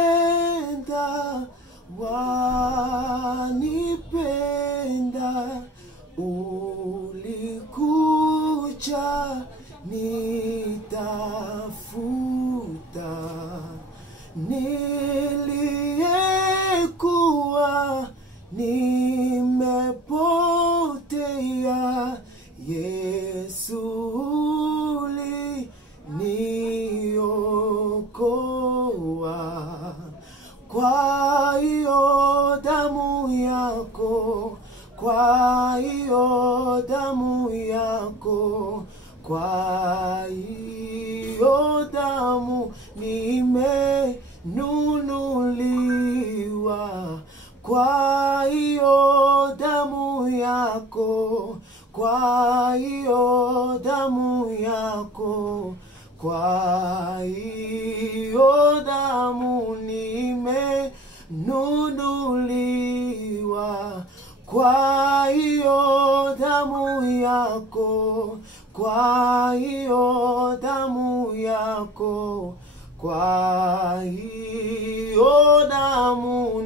Wanipenda, wanipenda, ulikuja nitafuta, niliyekuwa nimepotea, Yesu uliniokoa. Kwa hiyo damu yako, kwa hiyo damu yako, kwa hiyo damu nimenunuliwa. Kwa hiyo damu yako, kwa hiyo damu yako, kwa hiyo damu nimenunuliwa. Kwa hiyo damu yako, kwa hiyo damu yako, kwa hiyo damu